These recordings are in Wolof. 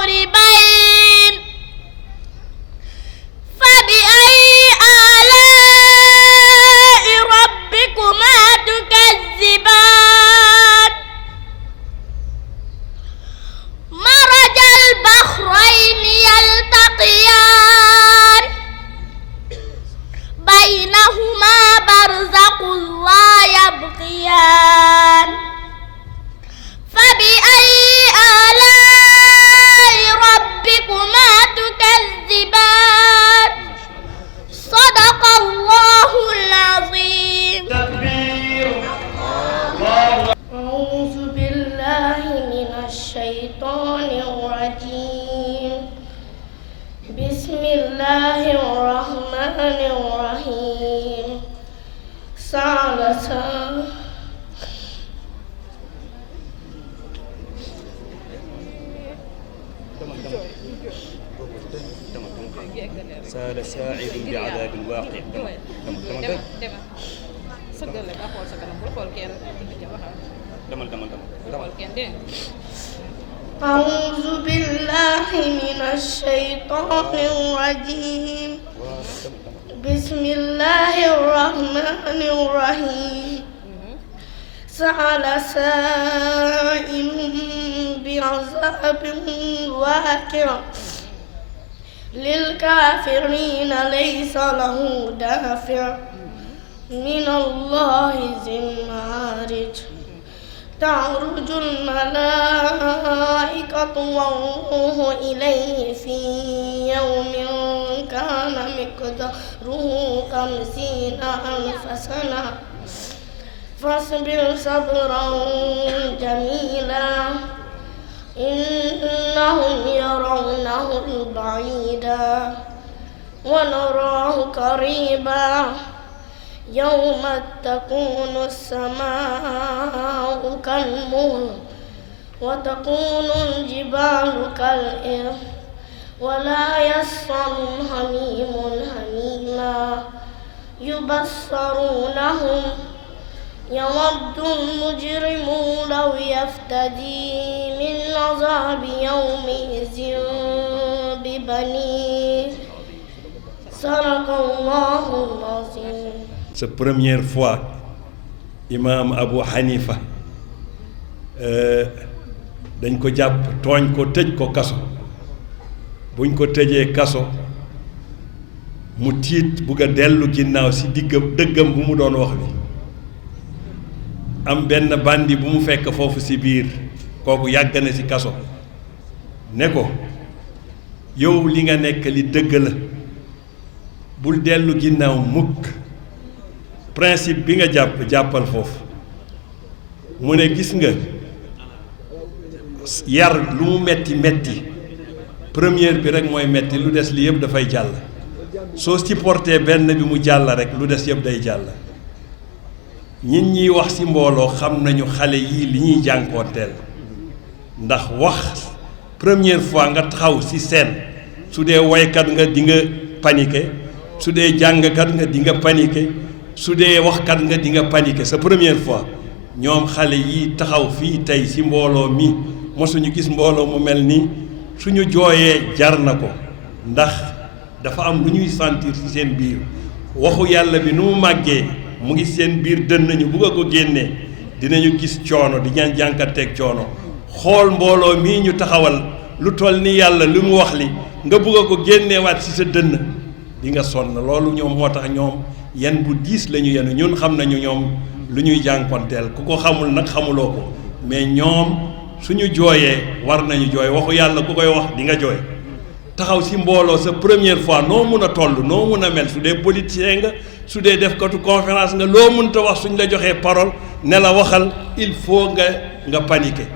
الحور بين فبأي آلاء ربكما تكذبان مرج البحرين يلتقيان بينهما برزق لا يبغيان فبأي آلاء ربكما تكذبان صدق الله العظيم. أعوذ بالله من الشيطان الرجيم. بسم الله الرحمن الرحيم. سال ساعد بعذاب الواقع. أعوذ بالله من الشيطان الرجيم. بسم الله الرحمن الرحيم. سأل سائل بعذاب واقع للكافرين ليس له دافع من الله ذي المعارج تعرج الملائكة والروح إليه في يوم كان مقداره 50,000 سنة فاصبر صبرا جميلا إنهم يرونه بعيدا ونراه قريبا يوم تكون السماء كالمهل وتكون الجبال كالإرم ولا يسأل حميم حميما يبصرونهم يود المجرم لو يفتدي من عذاب يومئذ ببنيه صدق الله العظيم. sa première fois imaam Abu Hanifa dañ ko jàpp tooñ ko tëj ko kaso buñ ko tëjee kaso mu tiit bugg a dellu ginnaaw ci dëggam bu mu doon wax bi am benn bandi bu mu fekk foofu ci biir kooku yàgg na ci kaso ne ko yow li nga nekk li dëgg la bul dellu ginnaaw mukk principe bi nga jàppal foofu mu ne gis nga yar lu mu metti metti première bi rek mooy metti lu des li yëpp dafay jàll soo supporté benn bi mu jàll rek lu des yëpp day jàll ñit ñiy wax ci mbooloo xam nañu xale yii li ñuy jànkoonteel ndax wax première fois nga taxaw ci scène su dee woykat nga di nga paniquer su dee jàngkat nga di nga paniquer su dee waxkat nga di nga paniquer sa première fois ñoom xale yi taxaw fii tey ci mbooloo mi mosuñu gis mbooloo mu mel ni suñu jooyee jar na ko ndax dafa am lu ñuy sentir ci seen biir waxu yàlla bi nu mu màggee mu ngi seen biir dën nañu bugg a ko génnee dinañu gis coono di ñaan jànkateeg coono xool mbooloo mii ñu taxawal lu toll ni yàlla li mu wax li nga bugg a ko génneewaat ci sa dënn di nga sonn loolu ñoom moo tax ñoom yan bu diis la ñu yenu ñun xam nañu ñoom lu ñuy jànkonteel ku ko xamul nag xamuloo ko mais ñoom suñu jooyee war nañu jooy waxu yàlla ku koy wax di nga jooy taxaw ci mbooloo sa première fois noo mun a toll noo mun a mel su dee politicien nga su dee def katu conférence nga loo mënta wax suñ la joxee parole ne la waxal il faut nga paniquer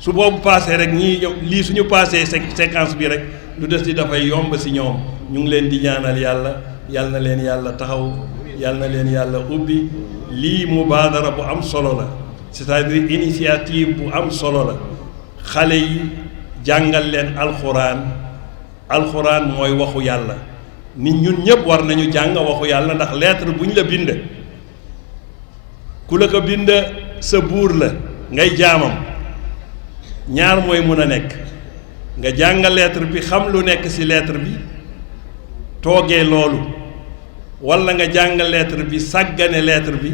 su boobu paasee rek ñii lii suñu paasee séquence bi rek lu des di dafay yomb ci ñoom ñu ngi leen di ñaanal yàlla yal na leen yàlla taxaw yal na leen yàlla ubbi lii mubaadara bu am solo la c'est-à-dire initiative bu am solo la xale yi jàngal leen alxuraan mooy waxu yàlla nit ñun ñëpp war nañu jàng waxu yàlla ndax lettre bu ñu la bind ku la ko bind sa buur la ngay jaamam ñaar mooy mun a nekk nga jàng lettre bi xam lu nekk ci lettre bi toogee loolu walla nga jàng lettre bi sàggane lettre bi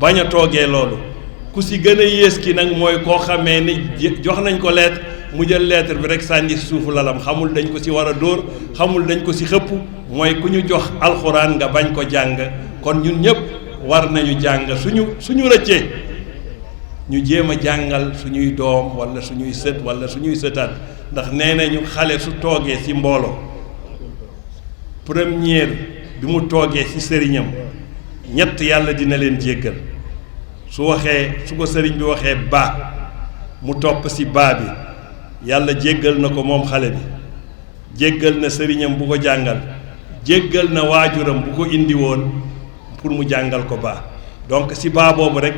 bañ a toogee loolu ku ci gën a yées ki nag mooy koo xamee ni jox nañ ko lettre mu jël lettre bi rek sànni ci suufu lalam xamul dañ ko ci war a dóor xamul dañ ko ci xëpp mooy ku ñu jox alxuraan nga bañ ko jàng kon ñun ñëpp war nañu jàng suñu rëccee ñu jéem a jàngal suñuy doom walla suñuy sët walla suñuy sëtaat ndax nee nañu xale su toogee ci mbooloo première bi mu toogee ci sëriñam ñett yàlla dina leen jéggal su ko sëriñ bi waxee baa mu topp ci baa bi yàlla jéggal na ko moom xale bi jéggal na sëriñam bu ko jàngal jéggal na waajuram bu ko indi woon pour mu jàngal ko baa donc ci baa boobu rek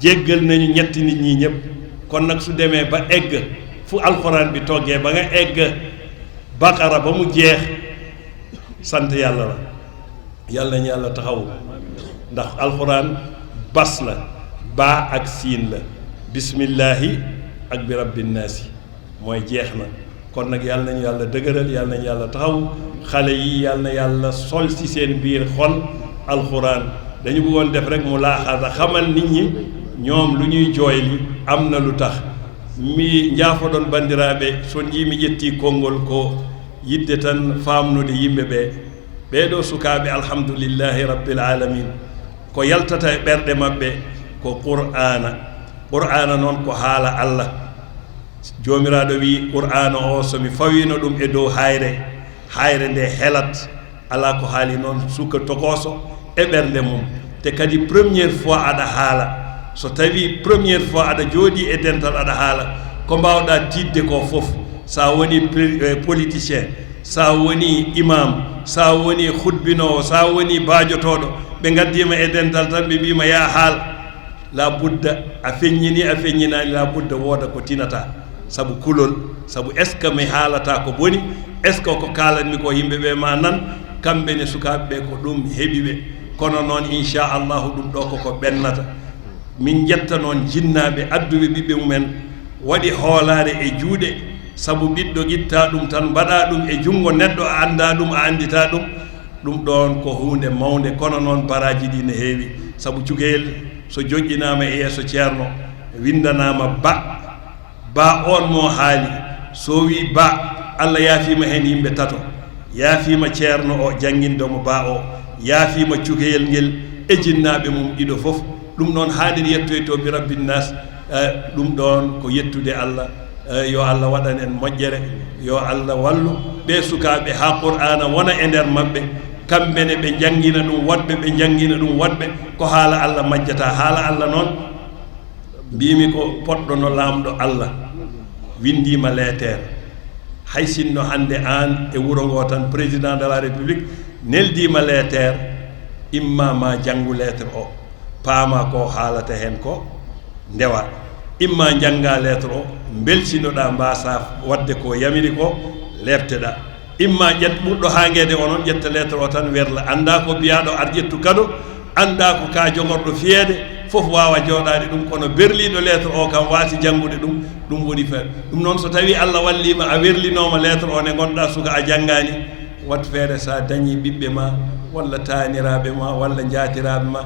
jéggal nañu ñetti nit ñi ñëpp kon nag su demee ba egg fu alxuraan bi toggee ba nga egg baqara ba mu jeex sant yàlla la yàlla nañu yàlla taxawu ndax alxuraan bas la baa ak siin la bismillaahi ak bi rabbinnaasi mooy jeex na kon nag yàlla nañu yàlla dëgëral yàlla nañu yàlla taxaw xale yi yàlla na yàlla sol ci seen biir xol alxuraan dañu bëggoon def rek mu laaxaasa xamal nit ñi ñoom lu ñuy jooy li am na lu tax mi njaafoɗon banndiraaɓe so njiimi ƴettii konngol ko yidde tan faamnude yimɓe ɓeeɗo sukaaɓe alhamdulillahi rabbil alamin ko yaltata e ɓerɗe maɓɓe ko qur'ana noon ko haala allah joomiraaɗo wii qur'ana o so mi fawino ɗum e dow hayre nde helat alaa ko haali noon suka tokooso e ɓernde mum te kadi premiére fois aɗa haala so tawi premiére fois aɗa jooɗi e dental aɗa haala ko mbawɗa tiidde ko fof sa woni politicien sa woni imam sa woni hutbinowo sa woni baajotoɗo ɓe gaddima e dental tan ɓe mbima ya haal la budda a feññinani la budda wooda ko tinata saabu kulol saabu est ce que mi haalata ko boni est ce que ko kalanmi ko yimɓeɓe ma nan kamɓe ne sukaɓeɓe ko ɗum heeɓi ɓe kono noon inchallahu ɗum ɗo koko ɓennata min jetta noon jinnaɓe adduɓe ɓiɓɓe mumen waɗi hoolare e juuɗe sabu ɓiɗɗo itta ɗum tan mbaɗa ɗum e junngo neɗɗo a anda ɗum a andita ɗum ɗon ko hunde mawde kono noon baraji ɗi ne heewi sabu cugayel so joƴƴinama e yeeso ceerno windanama ba on mo haali so wi ba allah yaafima hen yimɓe tato yaafima ceerno o jangguindomo ba o yaafima cugayel ngel e jinnaɓe mum ɗiɗo fof ɗum noon haaɗir yettoy to bi rabbinnas ɗum ɗon ko yettude allah yo allah waɗan en moƴƴere yo allah wallu ɓe sukaɓe ha qur'ana wona e nder maɓɓe kamɓene ɓe jangguina ɗum waɗɓe ko haala allah majjata haala allah noon mbimi ko poɗɗo no lamɗo allah windima lettere hay sinno hande an e wuro ngo tan président de la république neldima lettere imma ma janggu lettre o paama ko haalata hen ko ndewa imma janga lettre o beltinoɗa mbasa wadde ko yamiri ko lebteɗa imma ɓurɗo hangede onon ƴetta lettre o tan werla anda ko biyaɗo ar ƴettu kado anda ko ka jogorɗo fiyede fof wawa jooɗade ɗum kono berliɗo lettre o kam wati janngude ɗum woni feere ɗum noon so tawi allah wallima a werlinoma lettre o nde gonɗa suka a janggani wat feere sa dañi ɓiɓɓe ma walla taniraɓe ma walla jaatiraɓe ma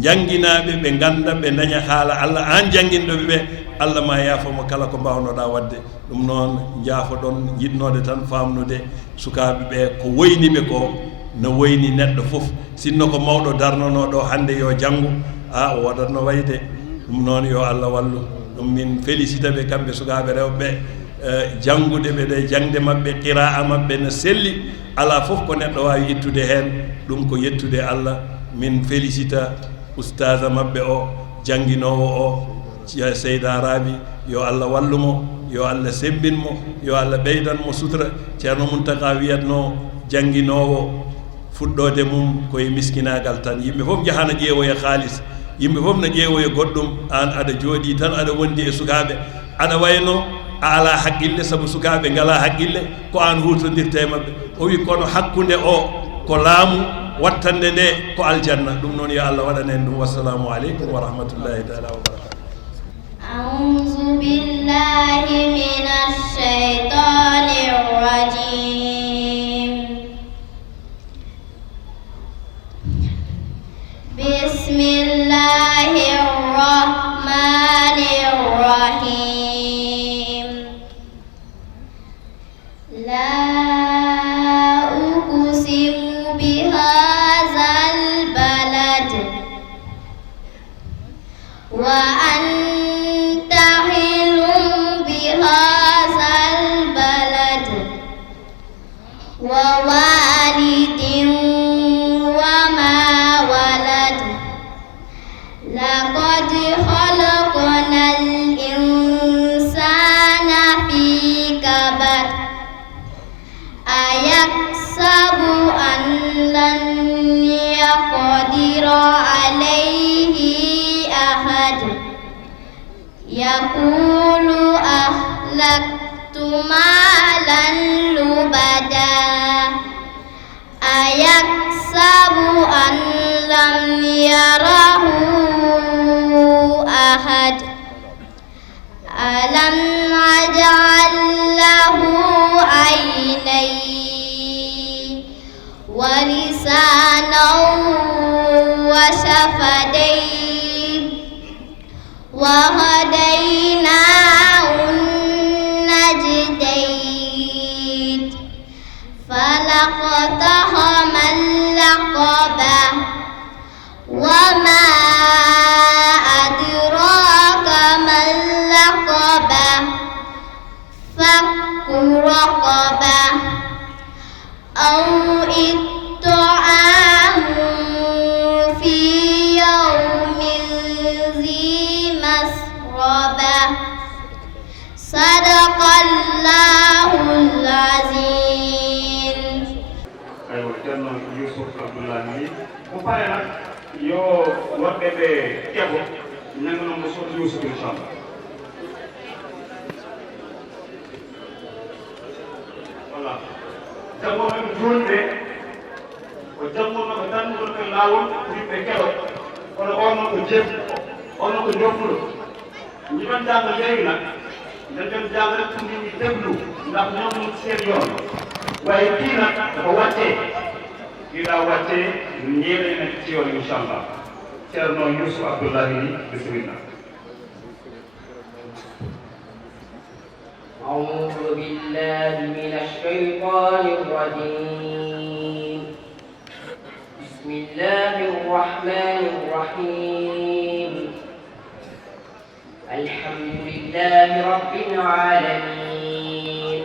janguinaɓe ɓe ganda ɓe daña haala allah an janguinɗoɓe ɓe allah ma yaafamo kala ko mbawnoɗa wadde ɗum noon jaafoɗon jiɗnode tan famnude sukaɓe ɓe ko woyniɓe ko no woyni neɗɗo fof sinno ko mawɗo darnonoɗo hande yo janggu o waɗatno wayde ɗum noon yo allah wallu ɗum min félicité ɓe kamɓe sukaɓe rewɓe janngude ɓe ɗe jangde maɓɓe qira'a maɓɓe no selli ala fof ko neɗɗo wawi ittude hen ɗum ko yettude allah min félicita ustasa maɓɓe o janguinowo o seyda rabi yo allah wallumo yo allah sembinmo yo allah ɓeydanmo sutura ceerno muntaka wiyatno janguinowo fuɗɗode mum koye miskinagal tan yimɓe fof jahana ƴeewoya haalis yimɓe fof no ƴeewoya goɗɗum an aɗa jooɗi tan aɗa wondi e sukaɓe aɗa wayno a ala haqqille saabu sukaɓe ngala haqqille ko an hutodirta e maɓɓe o wi kono hakkude o ko laamu wattande nde ko aljanna ɗum noon yo allah waɗanen ɗum wassalamu aleykum wa rahmatullahi taala wa barakatuh. أعوذ بالله من الشيطان يقول أهلكت مالا لبدا أيحسب أن لم يره أحد ألم نجعل له عينين ولسانا وشفتين وهديناه النجدين فلاقتحم العقبة وما أدراك ما العقبة فك رقبة أو إطعام في يوم ذي مسغبة صدق الله العظيم. aywa Thierno Youssouf Abdoulaye ni bu pare nag yo woɗɓe ɓe keɓo nangonomo soto Youssouf inchallah. voilà janggonoɓe julɓe ko janggonoɓe tannoɓe lawol pour yimɓe keɗo kono ono ko jebbi ono ko joffuɗo ñiman janga leegi nag nden ɗen janga rek pour nit ñi déglu ndax ñoom seen yoon waaye kii nag dafa wàccee kii daa wàccee ñeene nekk ci yoon inchallah. Thierno Youssouf Abdoulaye ni bismillah. أعوذ بالله من الشيطان الرجيم. بسم الله الرحمن الرحيم. الحمد لله رب العالمين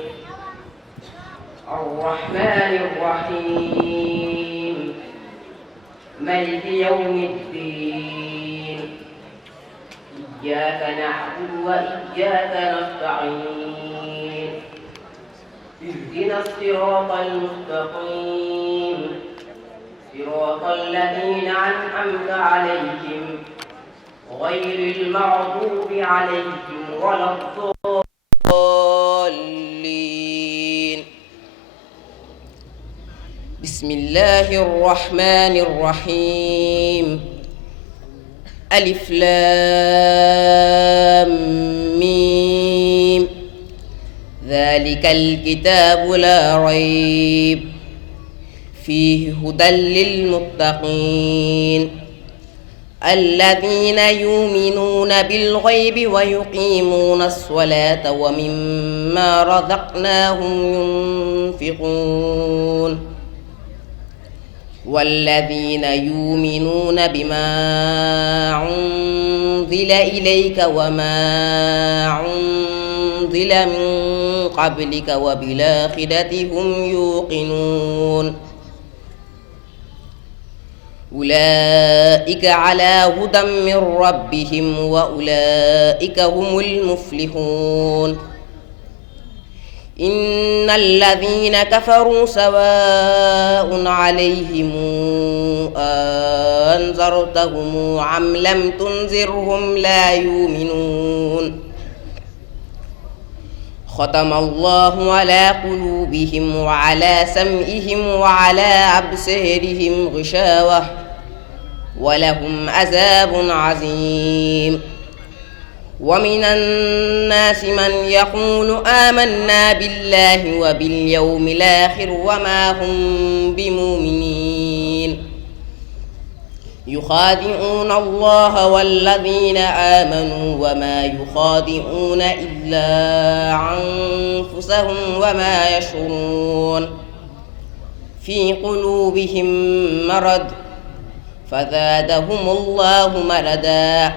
الرحمن الرحيم مالك يوم الدين إياك نعبد وإياك نستعين اهدنا الصراط المستقيم صراط الذين أنعمت عليهم غير المغضوب عليهم ولا الضالين. بسم الله الرحمن الرحيم. ألف لام ميم ذلك الكتاب لا ريب فيه هدى للمتقين الذين يؤمنون بالغيب ويقيمون الصلاة ومما رزقناهم ينفقون والذين يؤمنون بما أنزل إليك وما أنزل من قبلك وبالآخرة هم يوقنون أولئك على هدى من ربهم وأولئك هم المفلحون. إن الذين كفروا سواء عليهم أنذرتهم أم لم تنذرهم لا يؤمنون ختم الله على قلوبهم وعلى سمعهم وعلى أبصارهم غشاوة ولهم عذاب عظيم. ومن الناس من يقول آمنا بالله وباليوم الآخر وما هم بمؤمنين يخادعون الله والذين آمنوا وما يخادعون إلا أنفسهم وما يشعرون في قلوبهم مرض فزادهم الله مرضا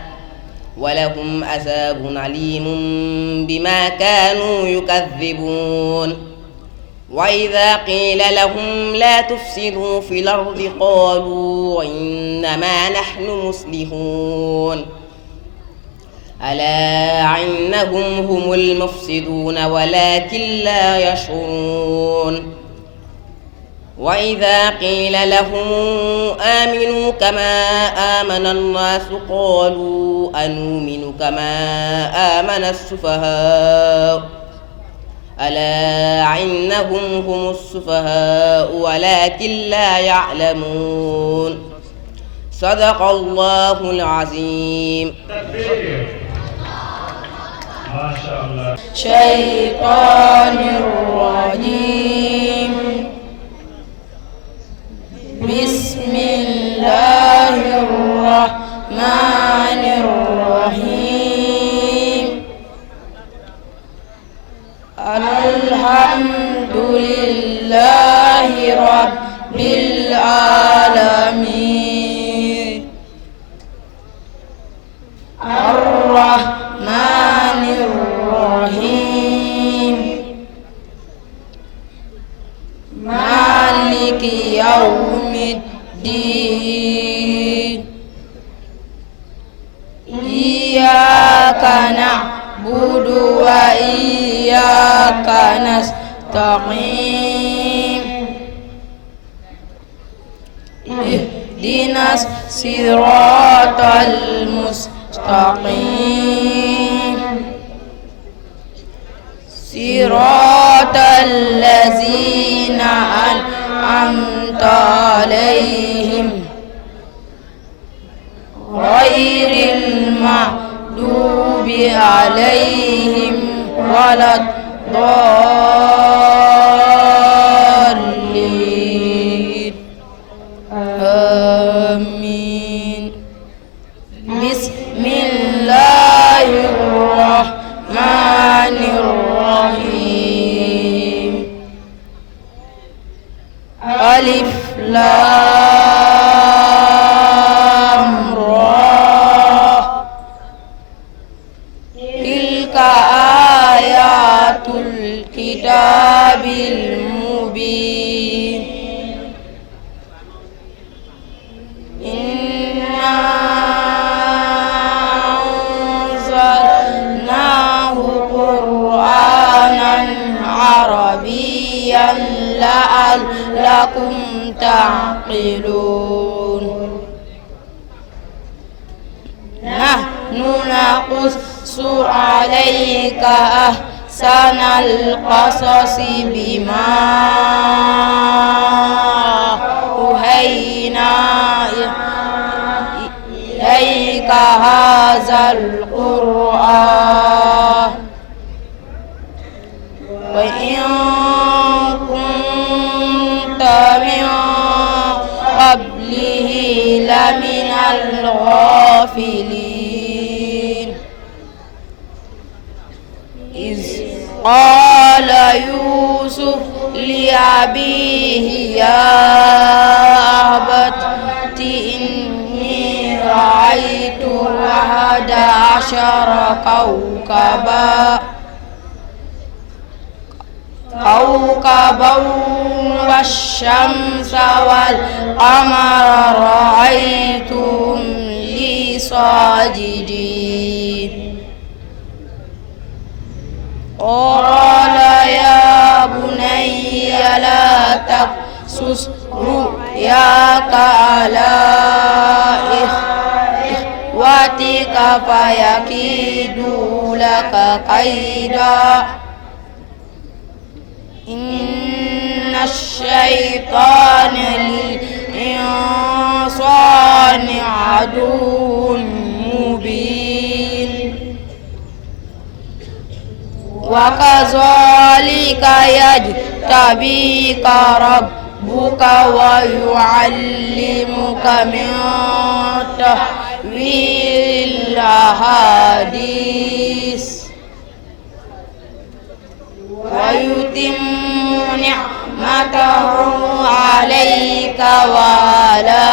ولهم عذاب عليم بما كانوا يكذبون. وإذا قيل لهم لا تفسدوا في الأرض قالوا إنما نحن مصلحون ألا إنهم هم المفسدون ولكن لا يشعرون. وإذا قيل لهم آمنوا كما آمن الناس قالوا أنؤمن كما آمن السفهاء ألا إنهم هم السفهاء ولكن لا يعلمون صدق الله العظيم. ما شاء الله. شيطان الرجيم. بسم الله الرحمن الرحيم. الحمد لله رب العالمين الرحمن الرحيم مالك يوم الدين إياك نعبد وإياك نستعين اهدنا الصراط المستقيم صراط الذين أنعمت عليهم غير المغضوب عليهم ولا الضالين آمين. بسم الله الرحمن الرحيم. ألف لام را تلك آيات الكتاب المبين إنا أنزلناه قرآنا عربيا لعلكم تعقلون. نحن نقص عليك أحسن القصص بما أوحينا إليك هذا القرآن وإن كنت من قبله لمن الغافلين. إذ قال يوسف لأبيه يا أبت إني رأيت 11 كوكبا والشمس والقمر رأيتهم لي ساجدين. قال يا بني لا تقصص رؤياك على إخوتك فيكيدوا لك كيدا إن الشيطان للإنسان عدو مبين. وكذلك يجتبيك ربك ويعلمك من تأويل الأحاديث ويتم نعمته عليك وعلى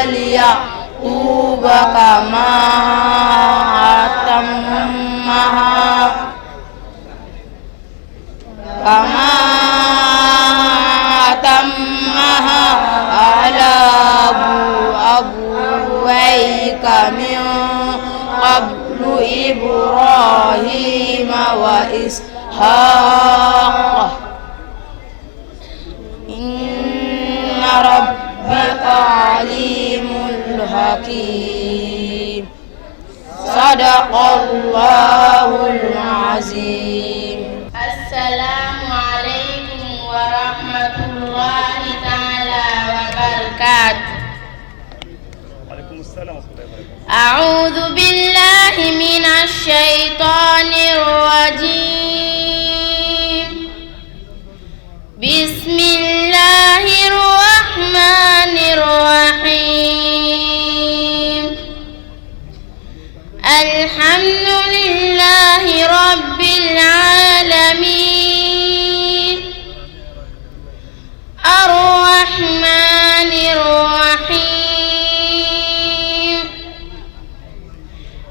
آل يعقوب كما أتمها على أبويك من قبل إبراهيم وإسحاق صدق الله العظيم. السلام عليكم ورحمة الله تعالى وبركاته. وعليكم السلام ورحمة الله وبركاته. أعوذ بالله من الشيطان الرجيم. بسم الله الرحمن الرحيم. الحمد لله رب العالمين الرحمن الرحيم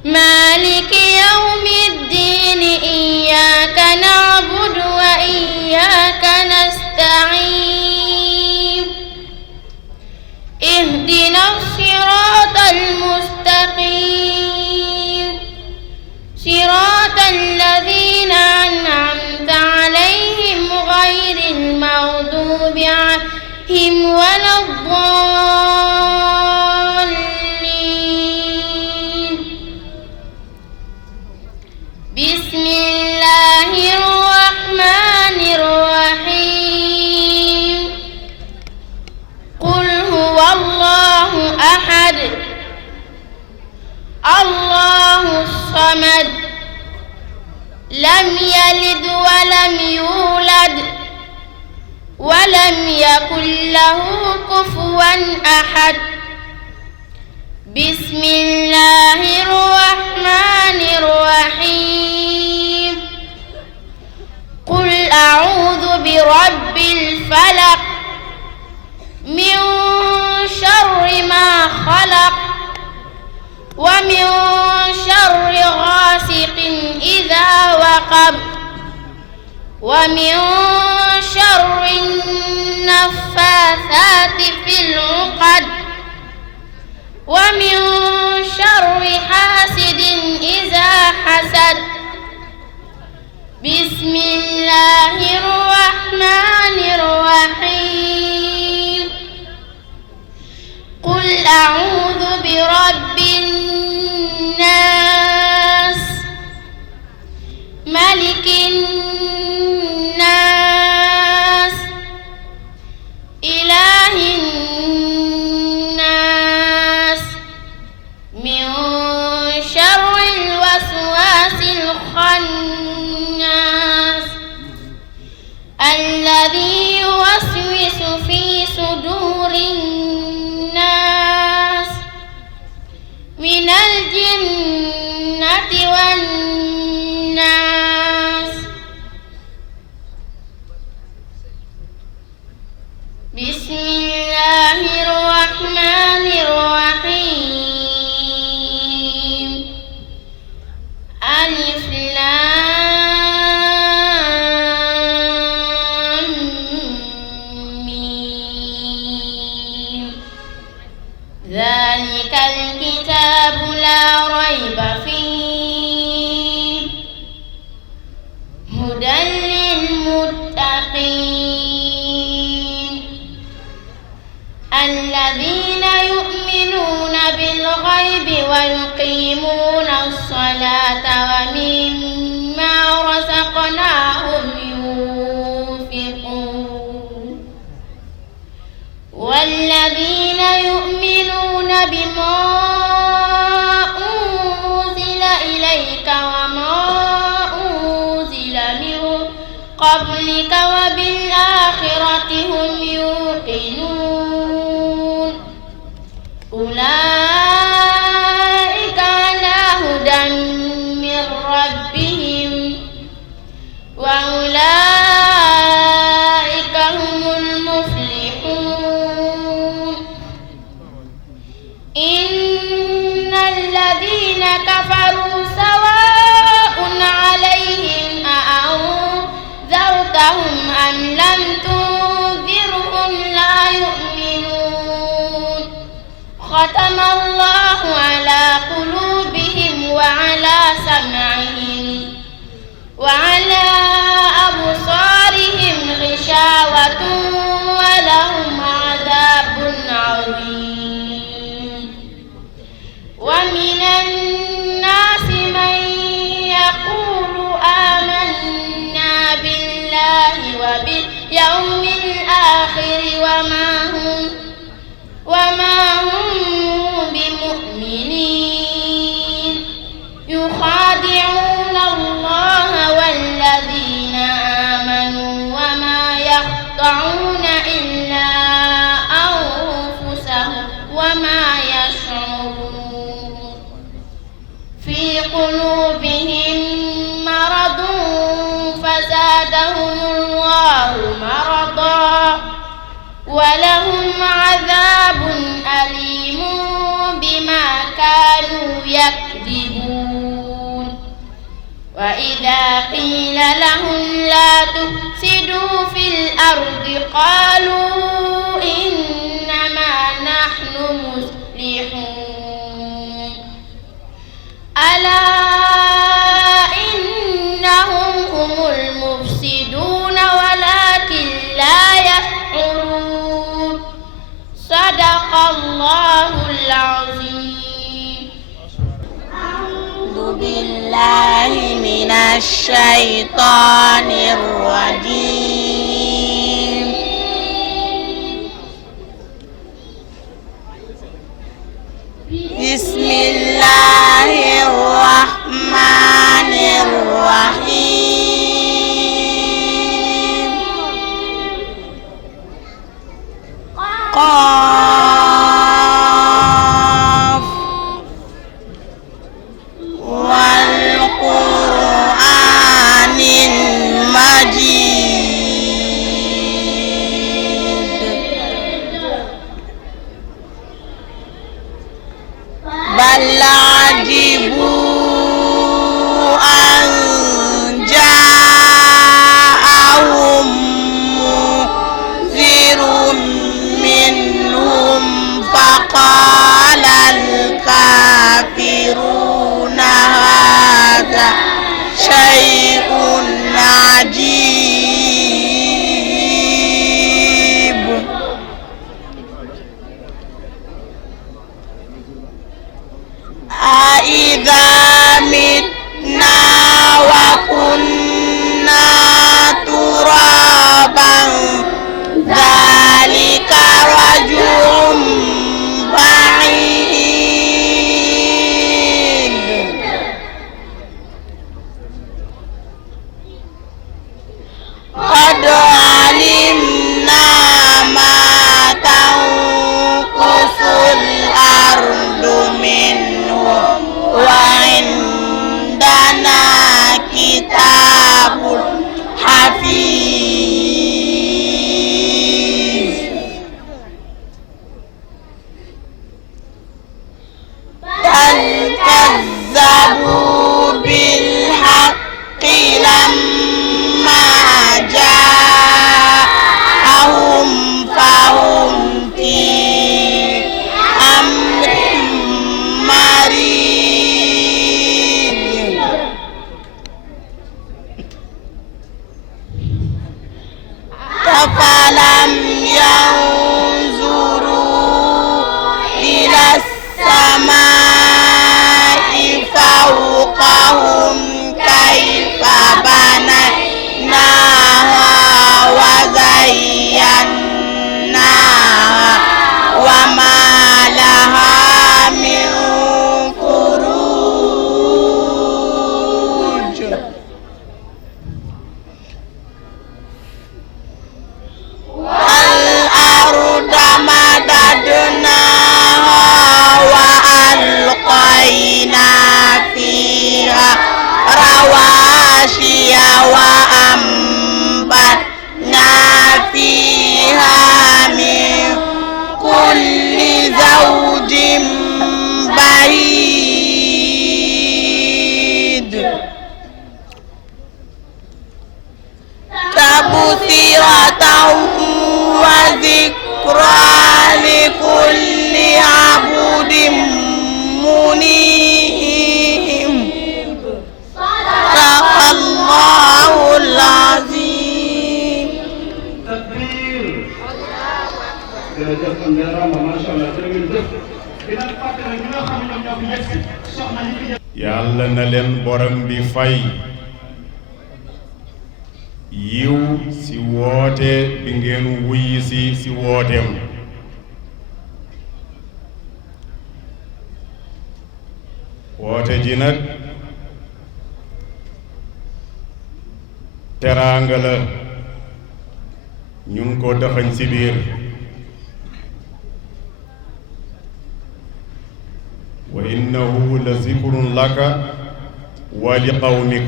مالك يوم الدين إياك نعبد وإياك نستعين اهدنا الصراط المستقيم صراط الذين أنعمت عليهم غير المغضوب عليهم ولا الضالين. بسم الله الرحمن الرحيم. قل هو الله أحد الله الصمد لم يلد ولم يولد ولم يكن له كفوا أحد. بسم الله الرحمن الرحيم. قل أعوذ برب الفلق من شر ما خلق ومن شر غاسق إذا وقب ومن شر النفاثات في العقد ومن شر حاسد إذا حسد. بسم الله الرحمن الرحيم. قل أعوذ برب الناس ملك الناس إله الناس من شر الوسواس الخناس الذي يوسوس في صدور الناس من الجنة والناس. بسم الله الرحمن الرحيم. ألف لام ميم. ذلك الكتاب لا ريب فيه هدى للمتقين الذين يؤمنون بالغيب ويقيمون الصلاة ومما رزقناهم ينفقون والذين يؤمنون بما أنزل إليك وما أنزل من قبلك وبالآخرة هم يوقنون أولئك على هدى من ربهم وأولئك هم المفلحون. إن الذين كفروا سواء عليهم أأنذرتهم أم لم قلوبهم مرض فزادهم الله مرضا ولهم عذاب أليم بما كانوا يكذبون وإذا قيل لهم لا تفسدوا في الأرض قالوا إنما نحن مصلحون ألا إنهم هم المفسدون ولكن لا يشعرون صدق الله العظيم. أعوذ بالله من الشيطان الرجيم. بسم الله الرحمن الرحيم. قاف والقرآن المجيد بل عجبوا أن جاءهم منذر منهم فقال الكافرون هذا شيء عجيب أإذا متنا وكنا ترابا ذلك رجع بعيد قد علمنا ما تنقص الأرض منهم وعندنا كتاب حفيظ بل كذبوا بالحق لما جاءهم فهم في أمر مريض أفلم ينظروا إلى السماء فوقهم كيف بنيناها وزيناها وما لها من فروج والأرض مددناها وألقينا فيها رواسي وأنبتنا فيها من كل زوج بهيج تبصرة وذكرى لكل عبد منيب صدق الله العظيم. takbir jërëjëf Ndiarama macha allah jërëjëf dina fàttali ñi nga xam ne ñoo fi yegg soxna yi fi yàlla na leen borom bi fay yiw si woote bi ngeen wuyi si wooteem woote ji nag teraanga la ñu ngi ko dëxañ si biir wa innahu la zikrun laka wa li qawmik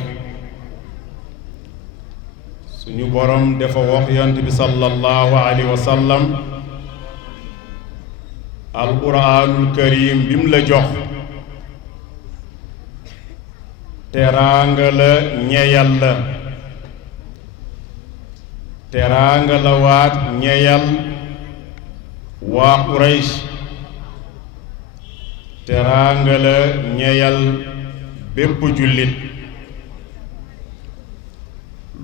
suñu borom dafa wax yonent bi sallallahu alayhi wa sallam alquraanul karim bim la jox teraanga la ñeyal la teraanga la waat ñeyal waa Quraysh teraanga la ñeyal bépp jullit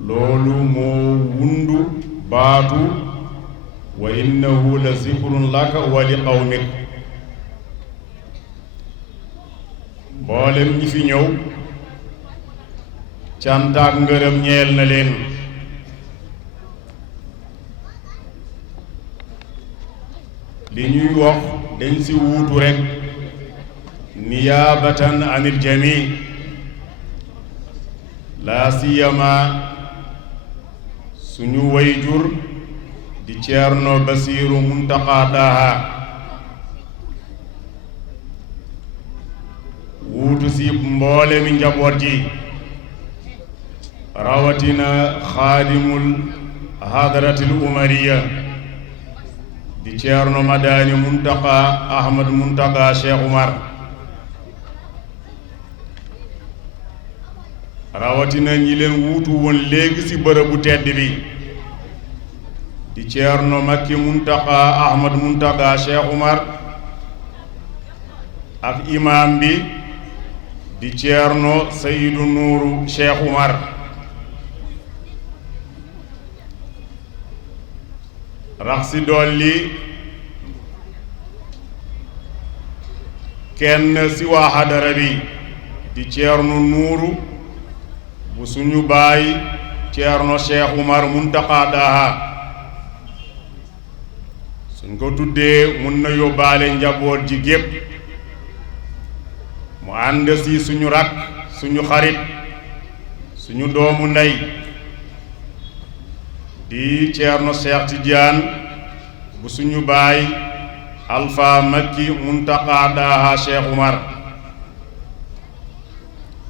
loolu moo wundu baatu wa innahu la zikrun laka wa li qawmik mboolem ñi fi ñëw cantaak ngërëm ñeel na leen li ñuy wax dañ ci wuutu rekk niyaabatan anil jami laa siyama suñu wayjur di Ceerno Basiiru Muntaqa Daha wuutu ci mboole mi njaboot ji rawatina xaadimul hadratil umariya di Ceerno Madani Muntaqa Ahmad Muntaqa Cheikh Umar rawatina ñi leen wuutu woon léegi ci bërëbu tedd bi di Ceerno Makki Muntaqa Ahmad Muntaqa Cheikh Umar ak imam bi di Ceerno Sayyidu Nuuru Cheikh Umar rax ci dolli kenn ci waa hadara bi di Ceerno Nuuru bu suñu baay Ceerno Cheikh Umar Muntaqa Daha suñ ko tuddee mun na yóbbaale njaboot ji gépp mu ànd ci suñu rakk suñu xarit suñu doomu ndey di Ceerno Cheikh Tidiane bu suñu baay Alpha Makki Muntaqa Daha Cheikh Umar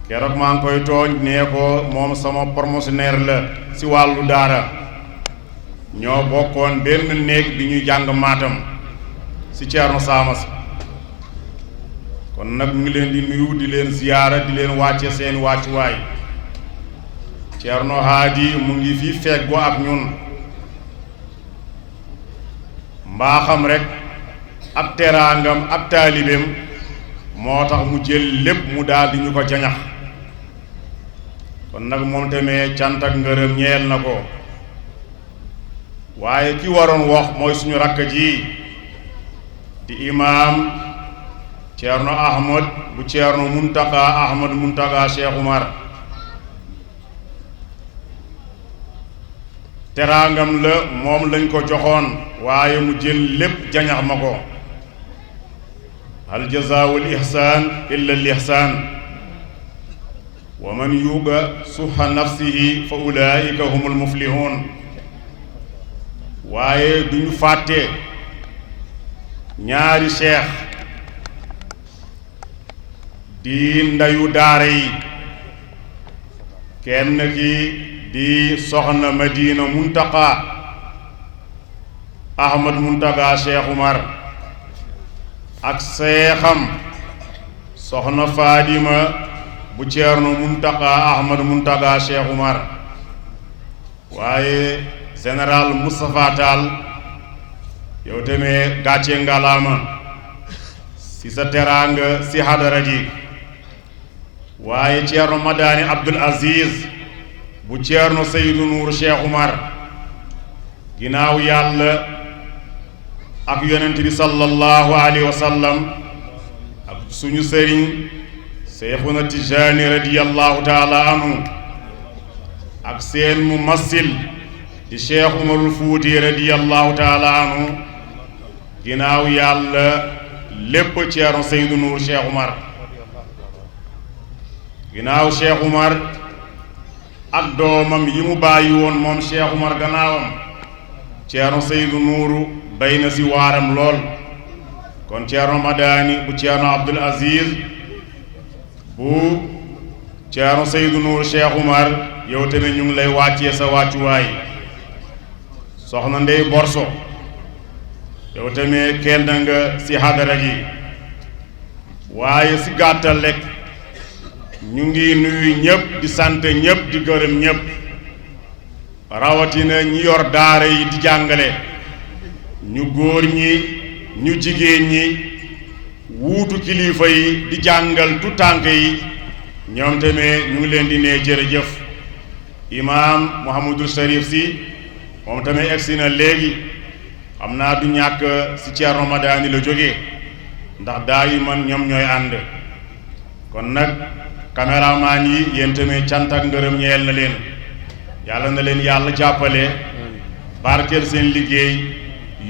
keroog maa ngi koy tooñ nee ko moom sama promotionnaire la ci wàllu daara ñoo bokkoon benn néeg bi ñuy jàng Matam ci Ceerno Samas kon nag mu ngi leen di nuyu di leen ziyaara di leen wàcce seen wàccuwaay Ceerno Haadi mu ngi fi feggoo ak ñun mbaaxam rekk ak teraangam ak taalibeem moo tax mu jël lépp mu daal di ñu ko jañax kon nag moom tamit cant ak ngërëm ñeel na ko waaye ki waroon wax mooy suñu rakk ji di imaam Ceerno Ahmad bu Ceerno Muntaqa Ahmad Muntaqa Cheikh Umar teraangam la moom lañ ko joxoon waaye mu jël lépp jañax ma ko hal jazaawul ihsaan illa al ihsaan wa man yuuqa suxa nafsihi fa ulaika humul muflihun waaye duñu fàtte ñaari cheikh di ndayu daara yi kenn ki di soxna Madina Muntaqa Ahmad Muntaqa Cheikh Umar ak seexam soxna Fadima bu Ceerno Muntaqa Ahmad Muntaqa Cheikh Umar waaye général Moustapha Tall yow tamit gàcce ngalaama ci sa teraanga ci hadara ji waaye Ceerno Madani Abdul Aziz bu Ceerno Sayyidu Nuur Cheikh Umar ginnaaw yàlla ak yonent bi sallallahu alayhi wa sallam ak suñu sëriñ Seyxuna Tijaani radiyallahu taala anhu ak seen mumassil di Cheikh Umarul Fuuti radiyallahu taala anhu ginnaaw yàlla lépp Ceerno Sayyidu Nuur Cheikh Umar ginnaaw Cheikh Umar ak doomam yi mu bàyyi woon moom Cheikh Umar gannaawam Ceerno Sayyidu Nuuru bay na ci waaram lool kon Ceerno Madani bu Ceerno Abdul Aziz bu Ceerno Seydou Nour Cheikh Oumar yow tamit ñu ngi lay wàccee sa wàccuwaay soxna Ndey Borso yow tamit kenn nga ci hadara gi waaye ci gàttal rek ñu ngi nuyu ñëpp di sant ñëpp di gërëm ñëpp rawatina ñi yor daara yi di jàngale ñu góor ñi ñu jigéen ñi wuutu kilifa yi di jàngal tu tànk yi ñoom tamit ñu ngi leen di ne jërëjëf imaam Mouhamadou Cherif Sy moom tamit egsi na léegi xam naa du ñàkk ci Ceerno Madani la jógee ndax daa yi man ñoom ñooy ànd kon nag caméraman yi yéen tamit cant ak ngërëm ñeel na leen yàlla na leen yàlla jàppale barkeel seen liggéey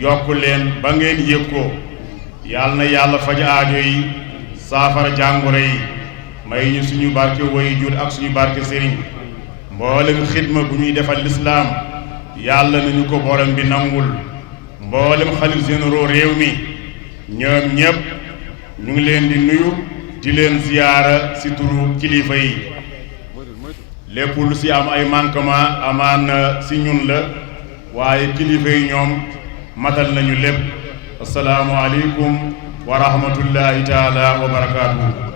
yokk leen ba ngeen yëg ko yàlla na yàlla faj aajo yi saafara jàngoro yi may ñu suñu barke woy jur ak suñu barke sëriñ mboolem xidma bu ñuy defal lislaam yàlla nañu ko borom bi nangul mboolem xalif généraux réew mi ñoom ñépp ñu ngi leen di nuyu di leen ziyaara ci turu kilifa yi lépp lu ci am ay manquement amaan na ci ñun la waaye kilifa yi ñoom matal nañu lépp assalaamu aleykum wa rahmatullahi taala wa barakaatuhu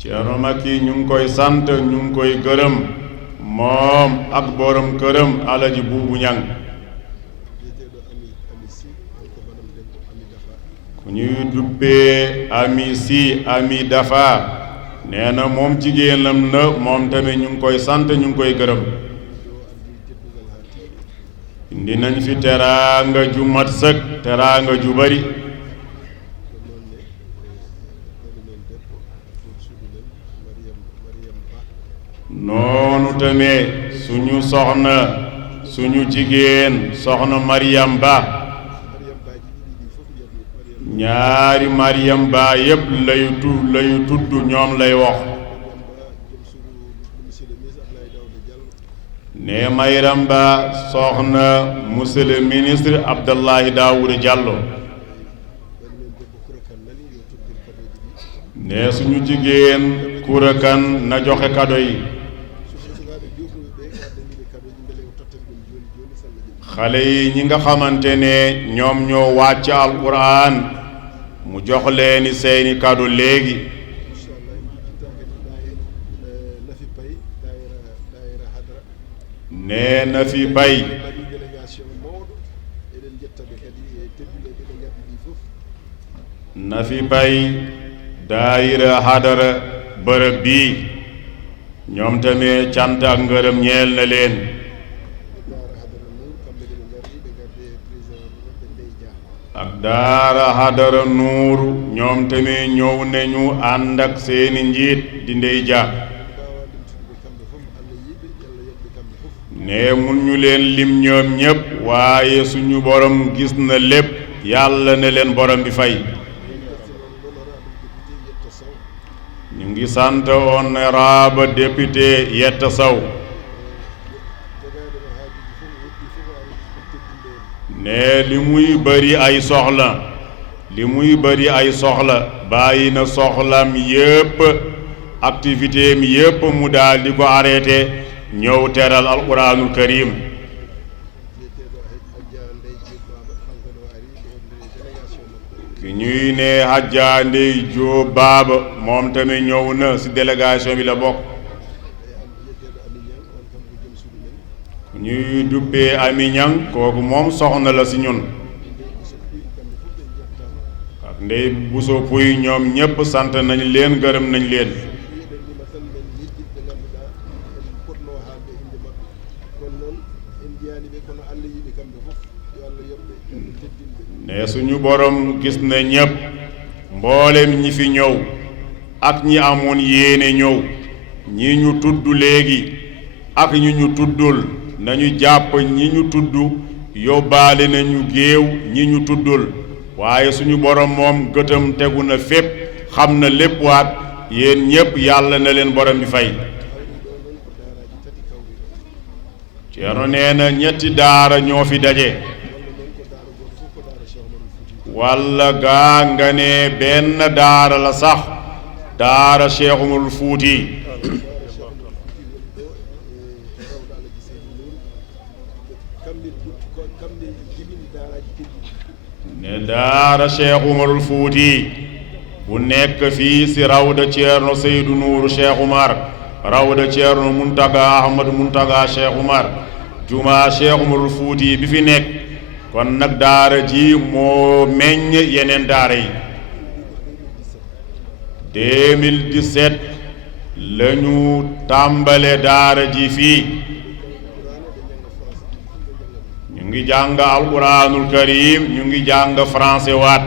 Ceerno Makki ñu ngi koy sant ñu ngi koy gërëm moom ak borom këram Alaji Buubu Ñang ku ñuy duppee Ami Si Ami Dafa nee na moom jigéenam na moom tamit ñu ngi koy sant ñu ngi koy gërëm indi nañ fi teraanga ju mat sëkk teraanga ju bari noonu tamit suñu soxna suñu jigéen soxna Mariam Ba ñaari Mariam Ba yépp layu tudd ñoom lay wax ne Mariam Ba soxna monsieur le ministre Abdoulaye Daouda Diallo ne suñu jigéen kurakan na joxe kado yi xale yi ñi nga xamante ne ñoom ñoo wàcc alquran mu jox leeni seeni kado léegi ne na fi bay na fi bay daayira hadara bërëb bii ñoom tamit cant ak ngërëm ñeel na leen ak daara hadara nuuru ñoom tamit ñëw nañu ànd ak seeni njiit di Ndey Ja ne mun ñu leen lim ñoom ñépp waaye suñu borom gis na lépp yàlla na leen borom bi fay ñu ngi sant honorable député Yetta Sow ne li muy bari ay soxla bàyyi na soxlam yépp activité mi yépp mu daal di ko arrêté ñëw teral alquranul karim ki ñuy ne Hadja Ndey Jóob Baaba moom tamit ñëw na ci délégation bi la bokk ñuy duppee Ami Ñang kooku moom soxna la ci ñun ak Ndey Buso Puy ñoom ñépp sant nañ leen gërëm nañ leen ne suñu borom gis na ñépp mboolem ñi fi ñëw ak ñi amoon yéene ñëw ñi ñu tudd léegi ak ñi ñu tuddul nañu jàpp ñi ñu tudd yóbbaale nañu géew ñi ñu tuddul waaye suñu borom moom gëtam tegu na fépp xam na lépp waat yéen ñépp yàlla na leen borom bi fay Ceerno nee na ñetti daara ñoo fi daje walla gaa nga ne benn daara la sax daara Cheikh Umarul Fuuti ne daara Cheikh Umarul Fuuti bu nekk fii si rawda Ceerno Seydou Nourou Cheikh Umar rawda Ceerno Muntaga Ahmadu Muntaga Cheikh Umar juma Cheikh Umarul Fuuti bi fi nekk kon nag daara ji moo meññ yeneen daara yi 2017 la ñu tàmbale daara ji fii ñu ngi jàng alquranul karim ñu ngi jàng français waat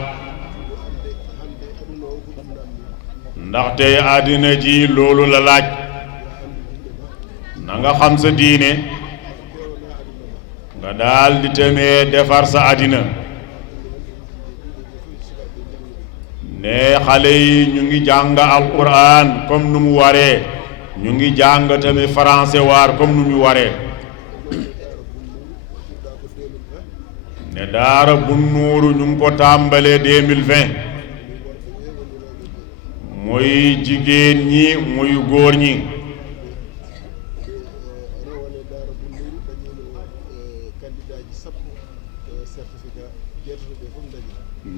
ndaxte àddina ji loolu la laaj na nga xam sa diine nga daal di temee defar sa àddina ne xale yi ñu ngi jàng alquran comme nu mu waree ñu ngi jàng tamit français waar comme nu mu waree ne daara bu nuuru ñu ngi ko tàmbalee 2020 muy jigéen ñi muy góor ñi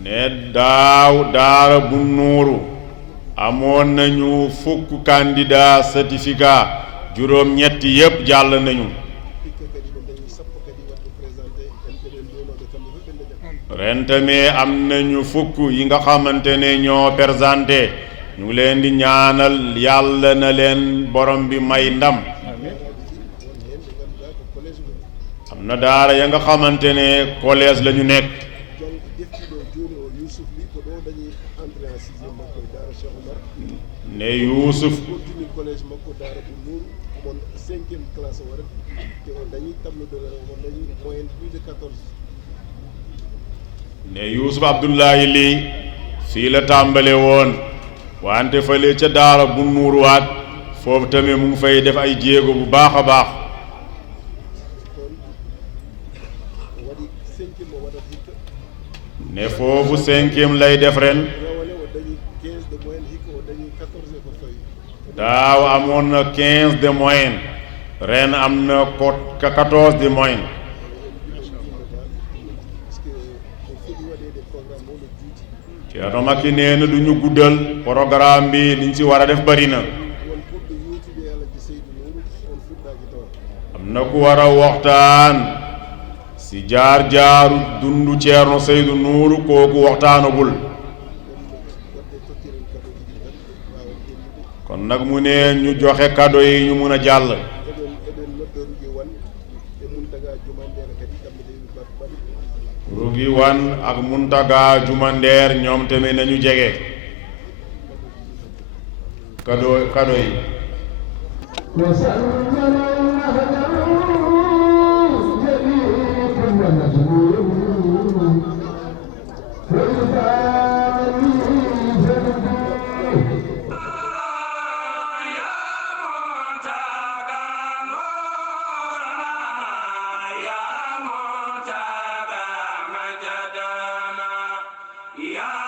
ne daaw daara bu nuuru amoon nañu fukk candidat certificat juróom-ñetti yépp jàll nañu ren tamit am nañu fukk yi nga xamante ne ñoo présenté ñu ngi leen di ñaanal yàlla na leen borom bi may ndam am na daara ya nga xamante ne collège la ñu nekk ne Yuusuf ne Yuusuf Abdullahi lii fii la tàmbale woon wante fële ca daara bu nuuruwaat foofu tamit mu ngi fay def ay jéego bu baax a baax ne foofu 5e lay def ren daaw amoon na 15 de moyenne ren am na 14 de moyenne Ceerno Makki nee na du ñu guddal programme bi liñ ci war a def bari na am na ku war a waxtaan si jaar-jaaru dundu Ceerno Seydou Nourou kooku waxtaanagul kon nag mu ne ñu joxe cadeau yi ñu mun a jàll rugi wan ak Muntaga Jumandeer ñoom tamit nañu jege cadeau yi Yeah.